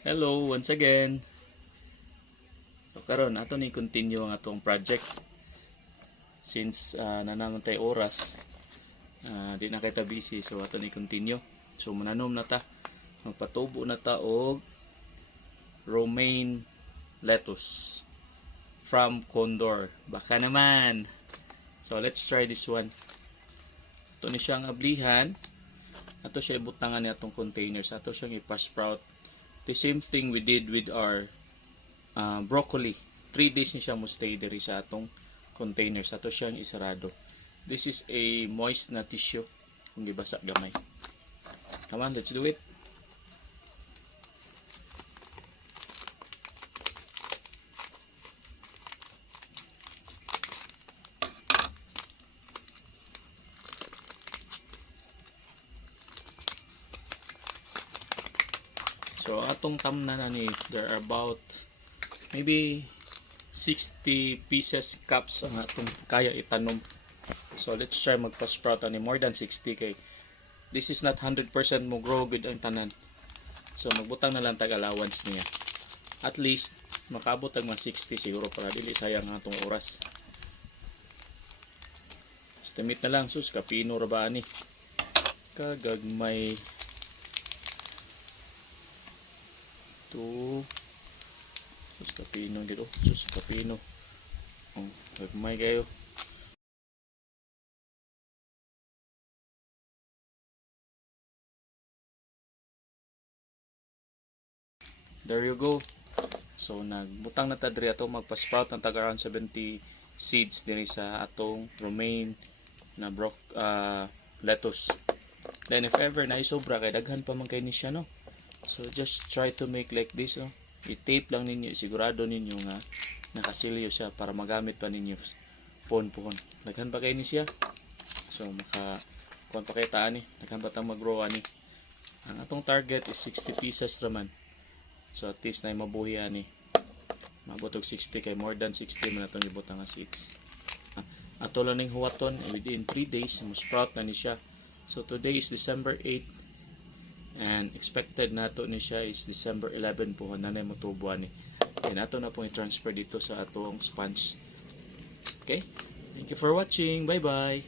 Hello once again. So karon ato ni continue ang atong project since nanaman tay oras, di na kita busy, so ato ni continue. So mananom na ta, magpatubo na ta og romaine lettuce from Condor. Baka naman. So let's try this one. Ito ni siyang ablihan. Ato siya ibutangan ni atong containers. Ato siyang ipa-sprout. The same thing we did with our broccoli. 3 days ni siya mo stay diri sa atong containers. Ato siyang isarado. This is a moist na tissue kung gibasa gamay. Come on, let's do it. So atong tamna na ni, there are about maybe 60 pieces cups ang atong kaya itanom. So let's try magpa-sprout ani more than 60 kay this is not 100% mo grow good ang tanan. So magbutang na lang tag allowance niya. At least makaabot tag mga 60 siguro para dili sayang ang atong oras. Estimate na lang sus kapino ra ba ani? Kagagmay. Sus kapino dito. Sus kapino. Oh, gagmay kayo. There you go. So nagbutang na ta diri ato magpa-sprout ng tag around 70 seeds diri sa atong romaine na lettuce. Then if ever na isobra kay daghan pa man kay ni siya, no. So just try to make like this, oh. I-tape lang ninyo, sigurado ninyo nga nakasilyo siya para magamit pa ninyo pohon-pohon. Daghan pa kay ni siya. So kuan pa kay ta ani, daghan pa tang mag-grow ani. Ang atong target is 60 pieces raman. So at least na mabuhi ani. Mabutog 60 kay more than 60 man atong ibutang nga seeds. Ato lang ning huwaton within 3 days mo sprout na ni siya. So today is December 8 and expected nato ni siya is December 11 po na mo tubo ani. And ato na pong i-transfer dito sa atong sponge. Okay? Thank you for watching. Bye bye.